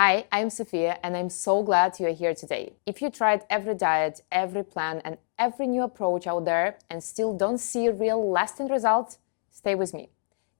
Hi, I'm Sophia, and I'm so glad you are here today. If you tried every diet, every plan, and every new approach out there and still don't see real lasting results, stay with me.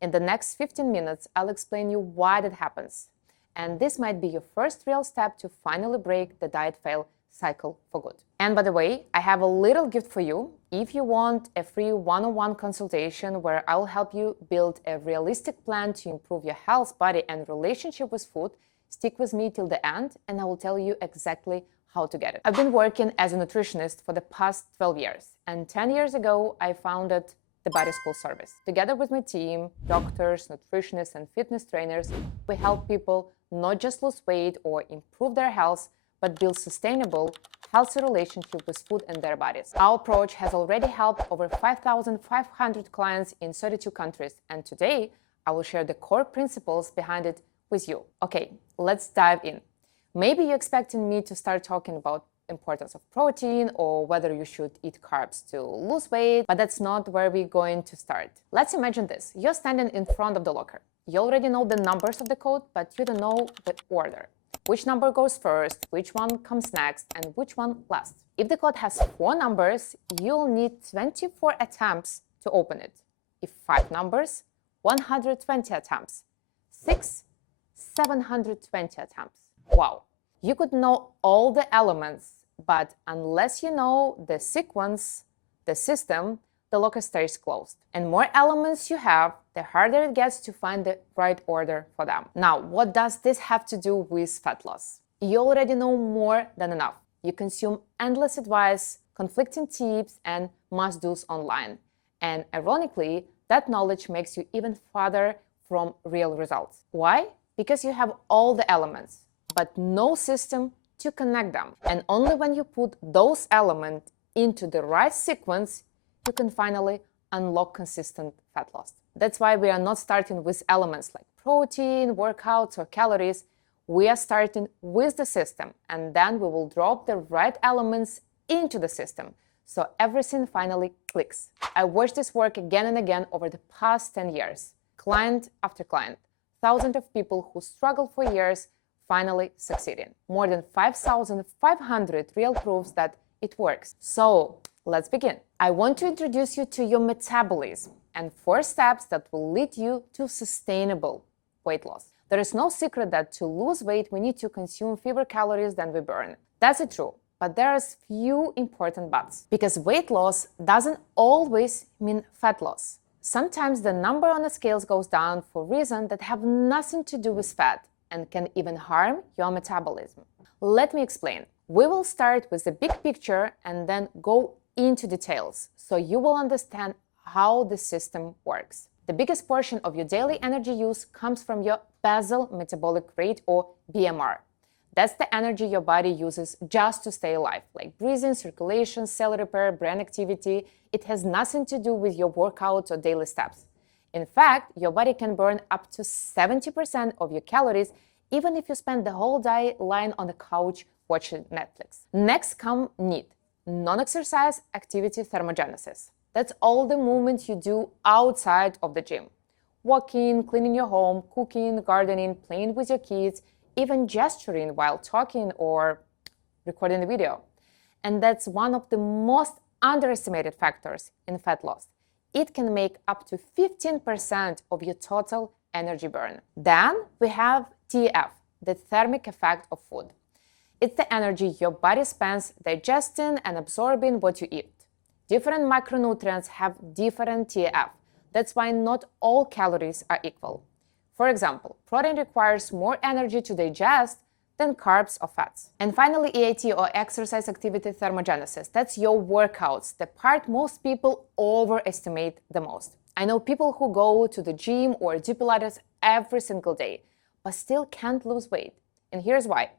In the next 15 minutes, I'll explain you why that happens. And this might be your first real step to finally break the diet fail cycle for good. And by the way, I have a little gift for you. If you want a free one-on-one consultation where I'll help you build a realistic plan to improve your health, body, and relationship with food, stick with me till the end and I will tell you exactly how to get it. I've been working as a nutritionist for the past 12 years, and 10 years ago I founded the Body School service. Together with my team, doctors, nutritionists, and fitness trainers, we help people not just lose weight or improve their health, but build sustainable, healthy relationship with food and their bodies. Our approach has already helped over 5,500 clients in 32 countries, and today I will share the core principles behind it with you. Okay, let's dive in. Maybe you're expecting me to start talking about importance of protein or whether you should eat carbs to lose weight, but that's not where we're going to start. Let's imagine this. You're standing in front of the locker. You already know the numbers of the code, but you don't know the order. Which number goes first, which one comes next, and which one last. If the code has 4 numbers, you'll need 24 attempts to open it. If 5 numbers, 120 attempts. 6, 720 attempts. Wow. You could know all the elements, but unless you know the sequence, the system, the locker stays closed. And more elements you have, the harder it gets to find the right order for them. Now, what does this have to do with fat loss? You already know more than enough. You consume endless advice, conflicting tips, and must-dos online. And ironically, that knowledge makes you even farther from real results. Why? Because you have all the elements, but no system to connect them. And only when you put those elements into the right sequence, you can finally unlock consistent fat loss. That's why we are not starting with elements like protein, workouts, or calories. We are starting with the system, and then we will drop the right elements into the system, so everything finally clicks. I watched this work again and again over the past 10 years, client after client. Thousands of people who struggled for years finally succeeding. More than 5,500 real proofs that it works. So let's begin. I want to introduce you to your metabolism and 4 steps that will lead you to sustainable weight loss. There is no secret that to lose weight, we need to consume fewer calories than we burn. That's true, but there are few important buts, because weight loss doesn't always mean fat loss. Sometimes the number on the scales goes down for reasons that have nothing to do with fat and can even harm your metabolism. Let me explain. We will start with the big picture and then go into details, so you will understand how the system works. The biggest portion of your daily energy use comes from your basal metabolic rate, or BMR. That's the energy your body uses just to stay alive, like breathing, circulation, cell repair, brain activity. It has nothing to do with your workouts or daily steps. In fact, your body can burn up to 70% of your calories even if you spend the whole day lying on the couch watching Netflix. Next come NEAT, non-exercise activity thermogenesis. That's all the movement you do outside of the gym. Walking, cleaning your home, cooking, gardening, playing with your kids, even gesturing while talking or recording a video. And that's one of the most underestimated factors in fat loss. It can make up to 15% of your total energy burn. Then we have TEF, the thermic effect of food. It's the energy your body spends digesting and absorbing what you eat. Different macronutrients have different TEF. That's why not all calories are equal. For example, protein requires more energy to digest than carbs or fats. And finally, EAT, or exercise activity thermogenesis. That's your workouts, the part most people overestimate the most. I know people who go to the gym or do Pilates every single day, but still can't lose weight. And here's why.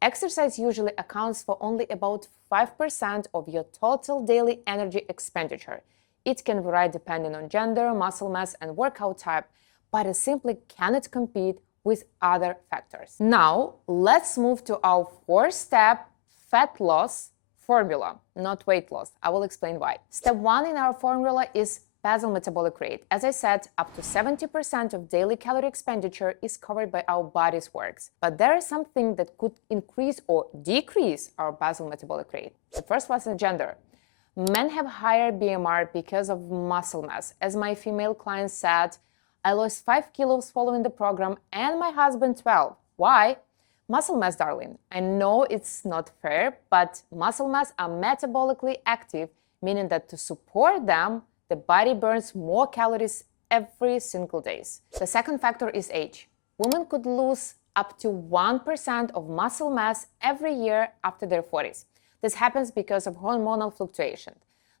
Exercise usually accounts for only about 5% of your total daily energy expenditure. It can vary depending on gender, muscle mass, and workout type, but it simply cannot compete with other factors. Now, let's move to our 4-step fat loss formula, not weight loss. I will explain why. Step 1 in our formula is basal metabolic rate. As I said, up to 70% of daily calorie expenditure is covered by our body's works. But there is something that could increase or decrease our basal metabolic rate. The first was the gender. Men have higher BMR because of muscle mass. As my female client said, I lost 5 kilos following the program and my husband 12. Why? Muscle mass, darling. I know it's not fair, but muscle mass are metabolically active, meaning that to support them, the body burns more calories every single day. The second factor is age. Women could lose up to 1% of muscle mass every year after their 40s. This happens because of hormonal fluctuation.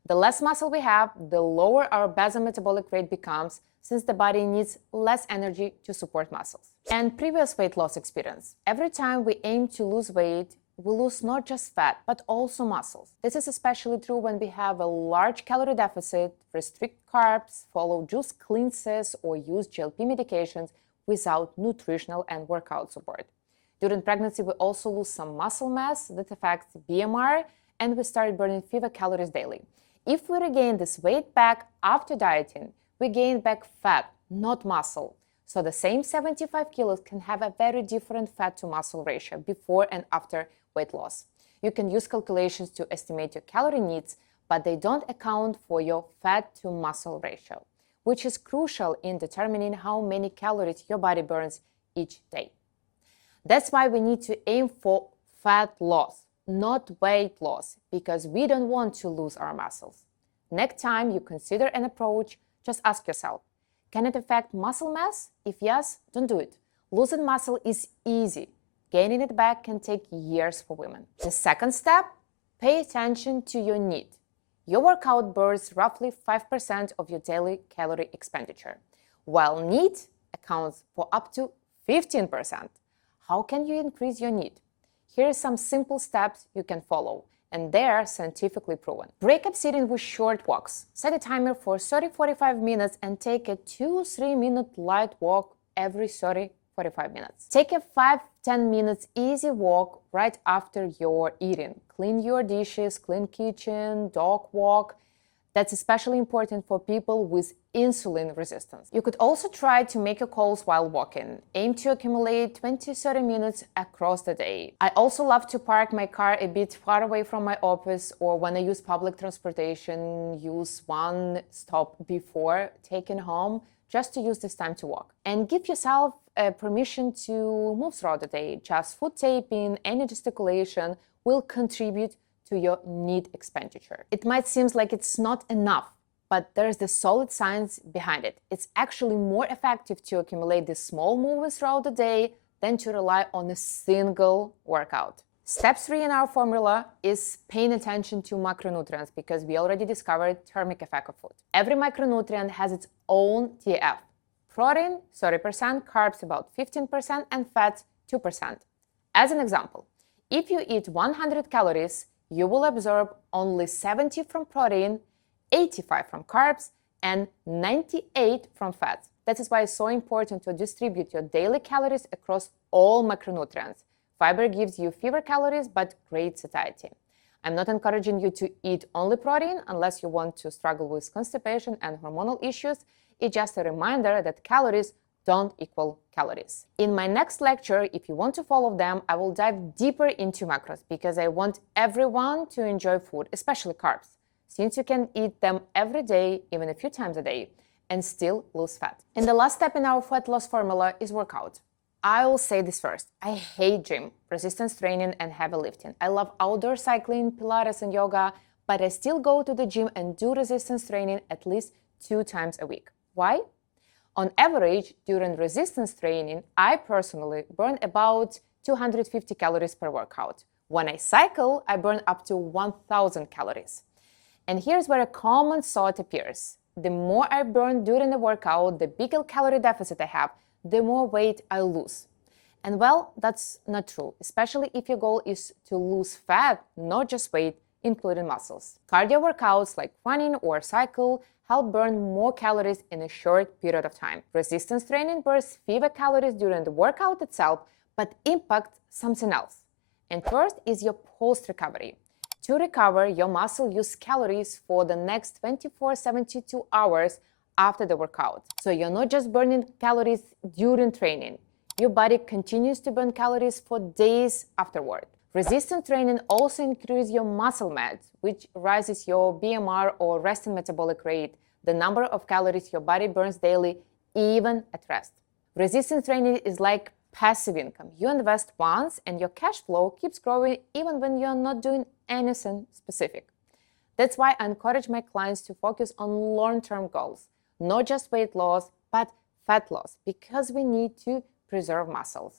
The less muscle we have, the lower our basal metabolic rate becomes, since the body needs less energy to support muscles. And previous weight loss experience. Every time we aim to lose weight, we lose not just fat, but also muscles. This is especially true when we have a large calorie deficit, restrict carbs, follow juice cleanses, or use GLP medications without nutritional and workout support. During pregnancy, we also lose some muscle mass that affects BMR, and we start burning fewer calories daily. If we regain this weight back after dieting, we gain back fat, not muscle. So the same 75 kilos can have a very different fat to muscle ratio before and after weight loss. You can use calculations to estimate your calorie needs, but they don't account for your fat to muscle ratio, which is crucial in determining how many calories your body burns each day. That's why we need to aim for fat loss, not weight loss, because we don't want to lose our muscles. Next time you consider an approach, just ask yourself, can it affect muscle mass? If yes, don't do it. Losing muscle is easy. Gaining it back can take years for women. The second step, pay attention to your need. Your workout burns roughly 5% of your daily calorie expenditure, while need accounts for up to 15%. How can you increase your need? Here are some simple steps you can follow, and they are scientifically proven. Break up sitting with short walks. Set a timer for 30-45 minutes and take a 2-3 minute light walk every 30-45 minutes. Take a 5-10 minutes easy walk right after you're eating. Clean your dishes, clean kitchen, dog walk. That's especially important for people with insulin resistance. You could also try to make your calls while walking. Aim to accumulate 20-30 minutes across the day. I also love to park my car a bit far away from my office, or when I use public transportation, use one stop before taking home, just to use this time to walk. And give yourself permission to move throughout the day. Just foot tapping, any gesticulation will contribute to your need expenditure. It might seem like it's not enough, but there's the solid science behind it. It's actually more effective to accumulate these small movements throughout the day than to rely on a single workout. Step 3 in our formula is paying attention to macronutrients, because we already discovered thermic effect of food. Every macronutrient has its own TF. Protein, 30%, carbs about 15%, and fats 2%. As an example, if you eat 100 calories, you will absorb only 70 from protein, 85 from carbs, and 98 from fats. That is why it's so important to distribute your daily calories across all macronutrients. Fiber gives you fewer calories, but great satiety. I'm not encouraging you to eat only protein unless you want to struggle with constipation and hormonal issues. It's just a reminder that calories don't equal calories. In my next lecture, if you want to follow them, I will dive deeper into macros, because I want everyone to enjoy food, especially carbs, since you can eat them every day, even a few times a day, and still lose fat. And the last step in our fat loss formula is workout. I will say this first. I hate gym, resistance training, and heavy lifting. I love outdoor cycling, Pilates, and yoga, but I still go to the gym and do resistance training at least 2 times a week. Why? On average, during resistance training, I personally burn about 250 calories per workout. When I cycle, I burn up to 1,000 calories. And here's where a common thought appears. The more I burn during the workout, the bigger calorie deficit I have, the more weight I lose. And well, that's not true, especially if your goal is to lose fat, not just weight, including muscles. Cardio workouts like running or cycle help burn more calories in a short period of time. Resistance training burns fewer calories during the workout itself, but impacts something else. And first is your post-recovery. To recover, your muscle uses calories for the next 24-72 hours after the workout. So you're not just burning calories during training. Your body continues to burn calories for days afterward. Resistance training also increases your muscle mass, which raises your BMR or resting metabolic rate, the number of calories your body burns daily, even at rest. Resistance training is like passive income. You invest once and your cash flow keeps growing even when you're not doing anything specific. That's why I encourage my clients to focus on long-term goals, not just weight loss, but fat loss, because we need to preserve muscles.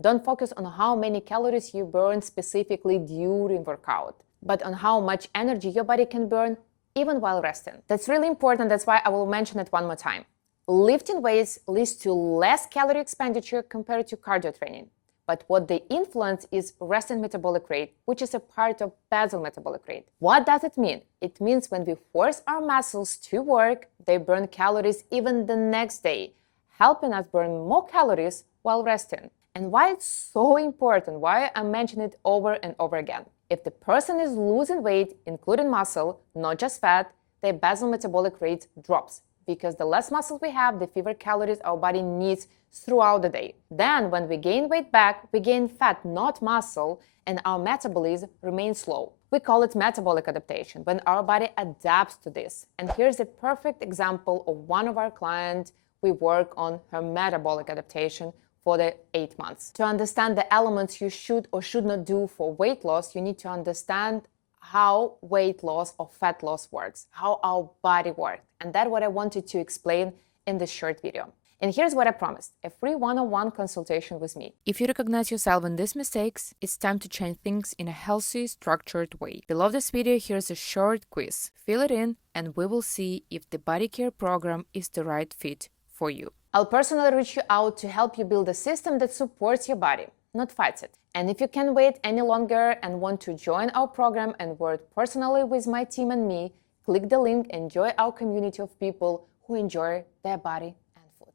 Don't focus on how many calories you burn specifically during workout, but on how much energy your body can burn even while resting. That's really important. That's why I will mention it one more time. Lifting weights leads to less calorie expenditure compared to cardio training. But what they influence is resting metabolic rate, which is a part of basal metabolic rate. What does it mean? It means when we force our muscles to work, they burn calories even the next day, helping us burn more calories while resting. And why it's so important, why I mention it over and over again. If the person is losing weight, including muscle, not just fat, their basal metabolic rate drops, because the less muscle we have, the fewer calories our body needs throughout the day. Then when we gain weight back, we gain fat, not muscle, and our metabolism remains slow. We call it metabolic adaptation, when our body adapts to this. And here's a perfect example of one of our clients. We work on her metabolic adaptation for the 8 months. To understand the elements you should or should not do for weight loss, you need to understand how weight loss or fat loss works, how our body works. And that's what I wanted to explain in this short video. And here's what I promised, a free one-on-one consultation with me. If you recognize yourself in these mistakes, it's time to change things in a healthy, structured way. Below this video, here's a short quiz. Fill it in and we will see if the body care program is the right fit for you. I'll personally reach you out to help you build a system that supports your body, not fights it. And if you can't wait any longer and want to join our program and work personally with my team and me, click the link and join our community of people who enjoy their body and food.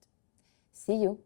See you!